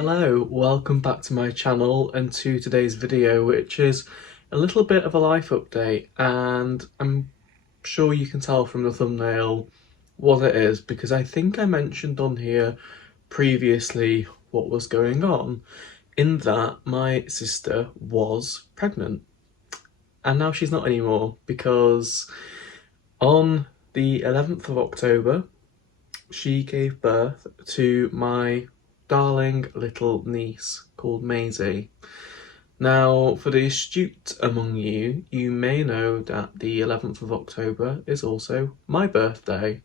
Hello, welcome back to my channel and to today's video, which is a little bit of a life update, and I'm sure you can tell from the thumbnail what it is because I think I mentioned on here previously what was going on, in that my sister was pregnant and now she's not anymore, because on the 11th of October she gave birth to my darling little niece called Maisie. Now, for the astute among you, you may know that the 11th of October is also my birthday,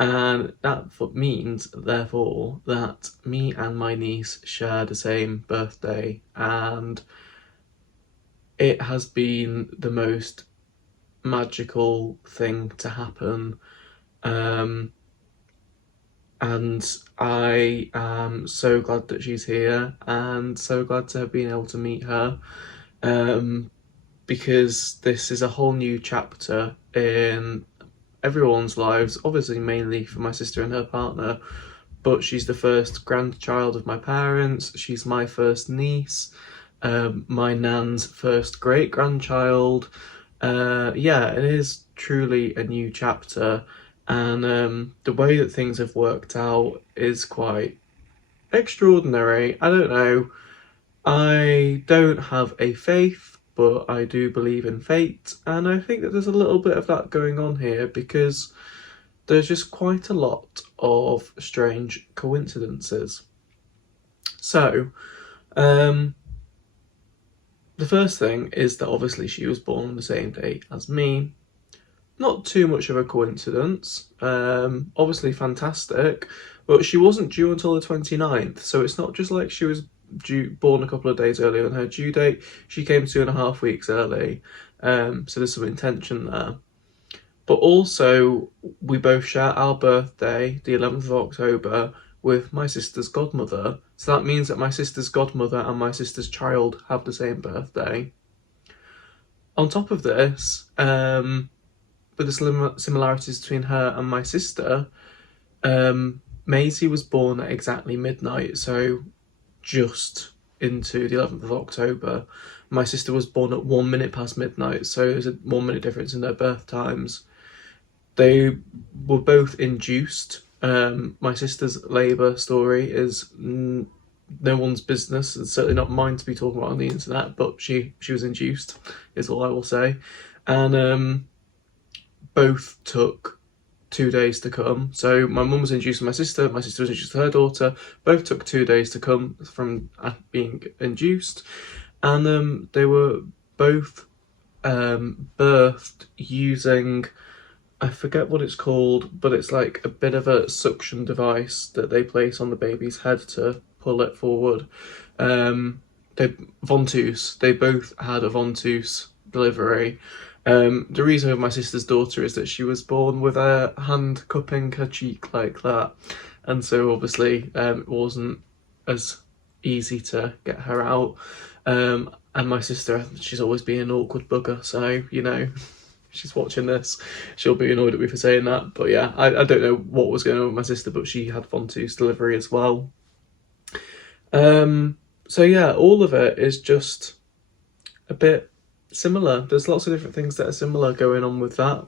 and that means, therefore, that me and my niece share the same birthday, and it has been the most magical thing to happen. And I am so glad that she's here and so glad to have been able to meet her, because this is a whole new chapter in everyone's lives, obviously mainly for my sister and her partner, but she's the first grandchild of my parents, she's my first niece, my nan's first great-grandchild. Yeah, it is truly a new chapter. And the way that things have worked out is quite extraordinary. I don't know. I don't have a faith, but I do believe in fate. And I think that there's a little bit of that going on here because there's just quite a lot of strange coincidences. So, the first thing is that obviously she was born on the same day as me. Not too much of a coincidence, obviously fantastic, but she wasn't due until the 29th, so it's not just like she was born a couple of days earlier than her due date, she came 2.5 weeks early, so there's some intention there. But also, we both share our birthday, the 11th of October, with my sister's godmother, so that means that my sister's godmother and my sister's child have the same birthday. On top of this, with the similarities between her and my sister, Maisie was born at exactly midnight, so just into the 11th of October. My sister was born at 1 minute past midnight, so there's a 1 minute difference in their birth times. They were both induced. My sister's labour story is no one's business. It's certainly not mine to be talking about on the internet, but she was induced, is all I will say. And both took 2 days to come. So my mum was induced with my sister was induced with her daughter. Both took 2 days to come from being induced. And they were both birthed using, I forget what it's called, but it's like a bit of a suction device that they place on the baby's head to pull it forward. Ventouse. They both had a ventouse delivery. The reason with my sister's daughter is that she was born with a hand cupping her cheek like that, and so obviously it wasn't as easy to get her out. And my sister, she's always been an awkward bugger, so you know, she's watching this, she'll be annoyed at me for saying that. But yeah, I don't know what was going on with my sister, but she had ventouse delivery as well. So yeah, all of it is just a bit similar. There's lots of different things that are similar going on with that.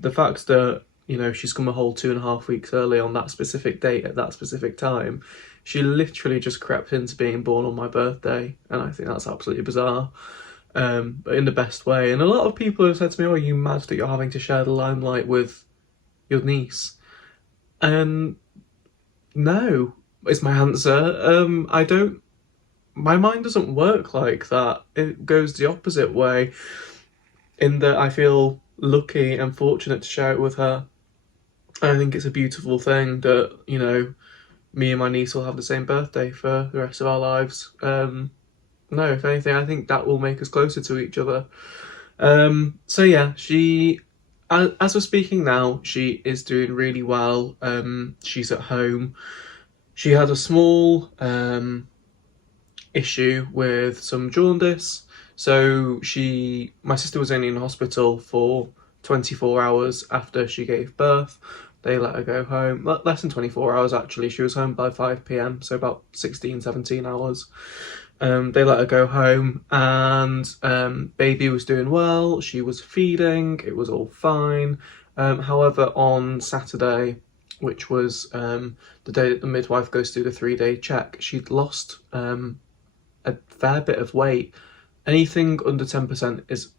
The fact that, you know, she's come a whole 2.5 weeks early on that specific date at that specific time, she literally just crept into being born on my birthday, and I think that's absolutely bizarre, but in the best way. And a lot of people have said to me, "Oh, are you mad that you're having to share the limelight with your niece?" And no, is my answer. I don't. My mind doesn't work like that. It goes the opposite way, in that I feel lucky and fortunate to share it with her. I think it's a beautiful thing that, you know, me and my niece will have the same birthday for the rest of our lives. No, if anything, I think that will make us closer to each other. So yeah, she, as we're speaking now, she is doing really well. She's at home. She had a small issue with some jaundice, so my sister was only in hospital for 24 hours after she gave birth. they let her go home. Less than 24 hours actually. She was home by 5 p.m, so about 16, 17 hours. They let her go home, and baby was doing well. She was feeding. It was all fine. However, on Saturday, which was the day that the midwife goes through the 3-day check, she'd lost a fair bit of weight. Anything under 10% is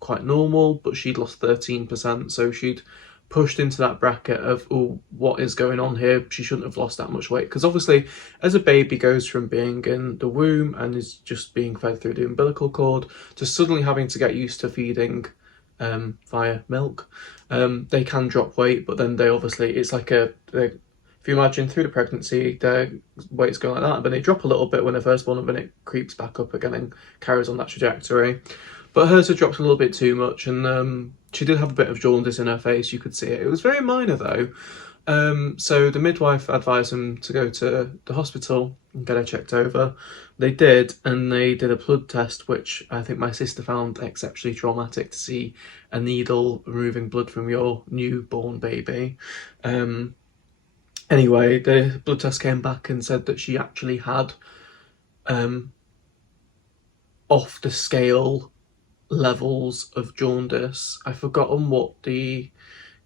quite normal, but she'd lost 13%, so she'd pushed into that bracket of, oh, what is going on here? She shouldn't have lost that much weight. Because obviously, as a baby goes from being in the womb and is just being fed through the umbilical cord to suddenly having to get used to feeding via milk, they can drop weight, but then they obviously, it's like if you imagine through the pregnancy, their weight's going like that, but they drop a little bit when they're first born, and then it creeps back up again and carries on that trajectory. But hers had dropped a little bit too much, and she did have a bit of jaundice in her face. You could see it. It was very minor though. So the midwife advised them to go to the hospital and get her checked over. They did, and they did a blood test, which I think my sister found exceptionally traumatic, to see a needle removing blood from your newborn baby. Anyway, the blood test came back and said that she actually had off the scale levels of jaundice. I've forgotten what the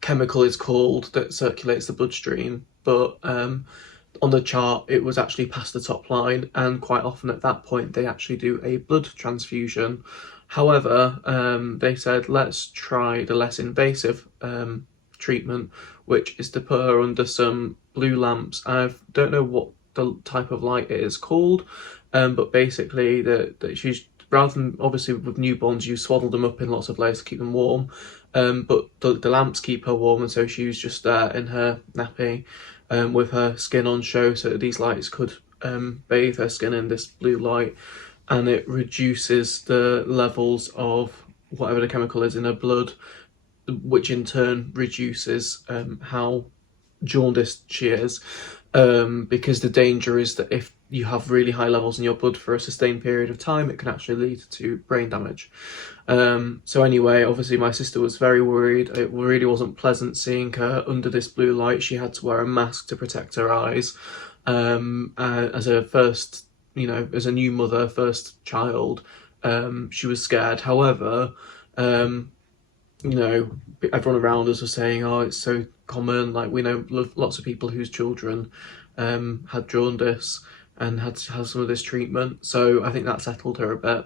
chemical is called that circulates the bloodstream, but on the chart it was actually past the top line, and quite often at that point they actually do a blood transfusion. However, they said let's try the less invasive treatment, which is to put her under some blue lamps. I don't know what the type of light it is called, but basically that she's, rather than obviously with newborns you swaddle them up in lots of layers to keep them warm, but the lamps keep her warm, and so she was just there in her nappy with her skin on show, so that these lights could bathe her skin in this blue light, and it reduces the levels of whatever the chemical is in her blood, which in turn reduces how jaundiced she is, because the danger is that if you have really high levels in your blood for a sustained period of time, it can actually lead to brain damage. So anyway, obviously my sister was very worried. It really wasn't pleasant seeing her under this blue light. She had to wear a mask to protect her eyes. As a first, as a new mother, first child, she was scared. However, everyone around us was saying, oh, it's so common, like we know lots of people whose children had jaundice and had to have some of this treatment, so I think that settled her a bit.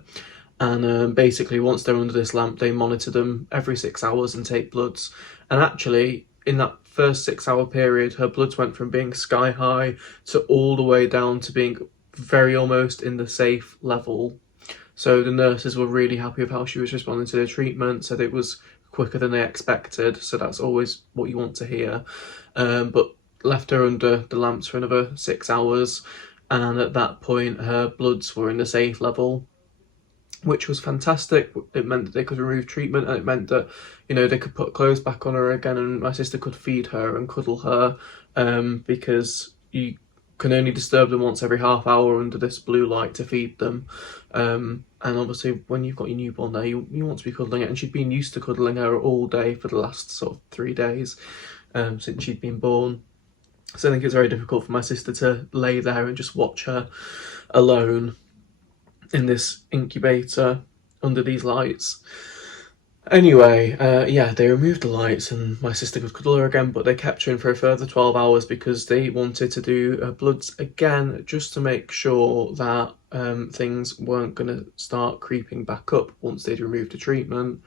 And basically once they're under this lamp, they monitor them every 6 hours and take bloods, and actually in that first 6 hour period her bloods went from being sky high to all the way down to being very almost in the safe level. So the nurses were really happy with how she was responding to the treatment, said it was quicker than they expected, so that's always what you want to hear. But left her under the lamps for another 6 hours, and at that point her bloods were in the safe level, which was fantastic. It meant that they could remove treatment, and it meant that they could put clothes back on her again, and my sister could feed her and cuddle her, because you can only disturb them once every half hour under this blue light to feed them. And obviously when you've got your newborn there, you want to be cuddling it, and she'd been used to cuddling her all day for the last sort of 3 days since she'd been born. So I think it's very difficult for my sister to lay there and just watch her alone in this incubator under these lights. Anyway, they removed the lights and my sister could cuddle her again, but they kept her in for a further 12 hours because they wanted to do bloods again, just to make sure that things weren't going to start creeping back up once they'd removed the treatment.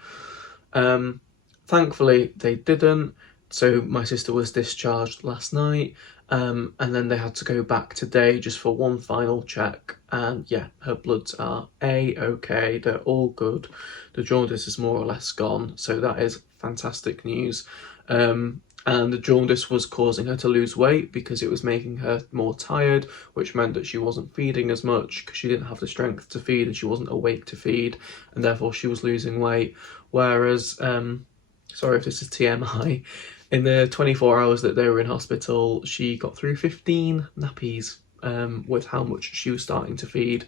Thankfully they didn't, so my sister was discharged last night, and then they had to go back today just for one final check, and yeah, her bloods are A-okay, they're all good. The jaundice is more or less gone, so that is fantastic news. And the jaundice was causing her to lose weight because it was making her more tired, which meant that she wasn't feeding as much because she didn't have the strength to feed and she wasn't awake to feed, and therefore she was losing weight. Whereas, sorry if this is TMI, in the 24 hours that they were in hospital, she got through 15 nappies. with how much she was starting to feed,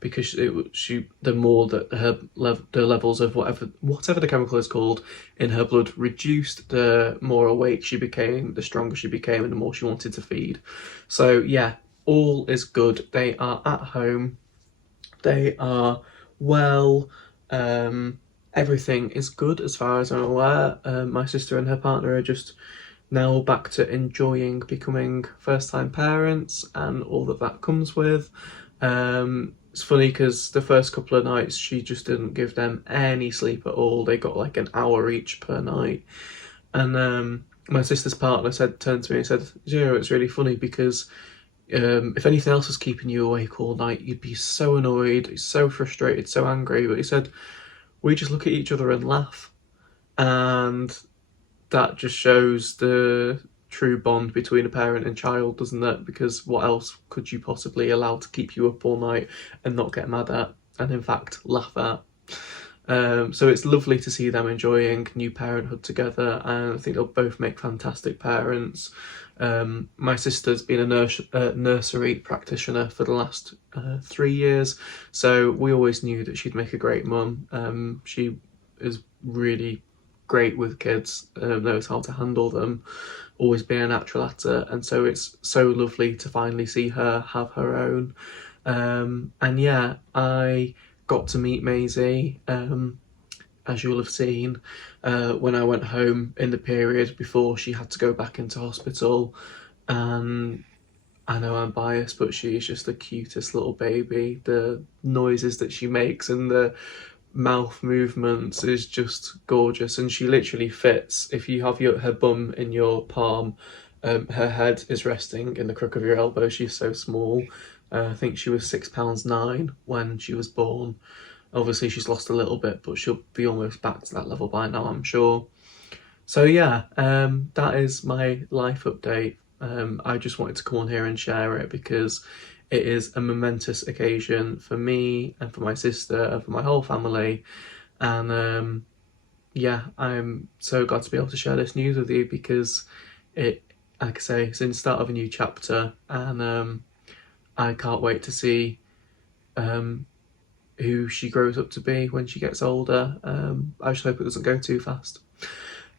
because the more that the levels of whatever the chemical is called in her blood reduced, the more awake she became, the stronger she became, and the more she wanted to feed. So yeah, all is good. They are at home. They are well. Everything is good as far as I'm aware. My sister and her partner are just now back to enjoying becoming first-time parents and all that that comes with. It's funny because the first couple of nights she just didn't give them any sleep at all. They got like an hour each per night. And my sister's partner turned to me and said, you know, it's really funny because if anything else was keeping you awake all night, you'd be so annoyed, so frustrated, so angry. But he said, we just look at each other and laugh. And that just shows the true bond between a parent and child, doesn't it? Because what else could you possibly allow to keep you up all night and not get mad at, and in fact laugh at? So it's lovely to see them enjoying new parenthood together, and I think they'll both make fantastic parents. My sister's been a nursery practitioner for the last 3 years, so we always knew that she'd make a great mum. She is really great with kids, knows how to handle them, always been a natural at it, and so it's so lovely to finally see her have her own. And yeah, I got to meet Maisie, as you'll have seen, when I went home in the period before she had to go back into hospital. And I know I'm biased, but she's just the cutest little baby. The noises that she makes and the mouth movements is just gorgeous, and she literally fits. If you have her bum in your palm, her head is resting in the crook of your elbow. She's so small. I think she was £6.9 when she was born. Obviously she's lost a little bit, but she'll be almost back to that level by now, I'm sure. So yeah, that is my life update. I just wanted to come on here and share it because it is a momentous occasion for me and for my sister and for my whole family. And yeah, I'm so glad to be able to share this news with you, because it, like I say, it's in the start of a new chapter, and I can't wait to see who she grows up to be when she gets older. I just hope it doesn't go too fast.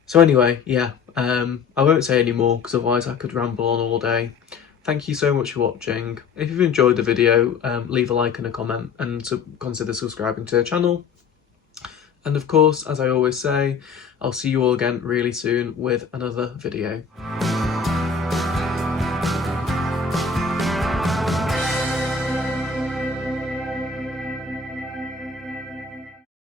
So anyway, yeah, I won't say any more because otherwise I could ramble on all day. Thank you so much for watching. If you've enjoyed the video, leave a like and a comment, and consider subscribing to the channel. And of course, as I always say, I'll see you all again really soon with another video.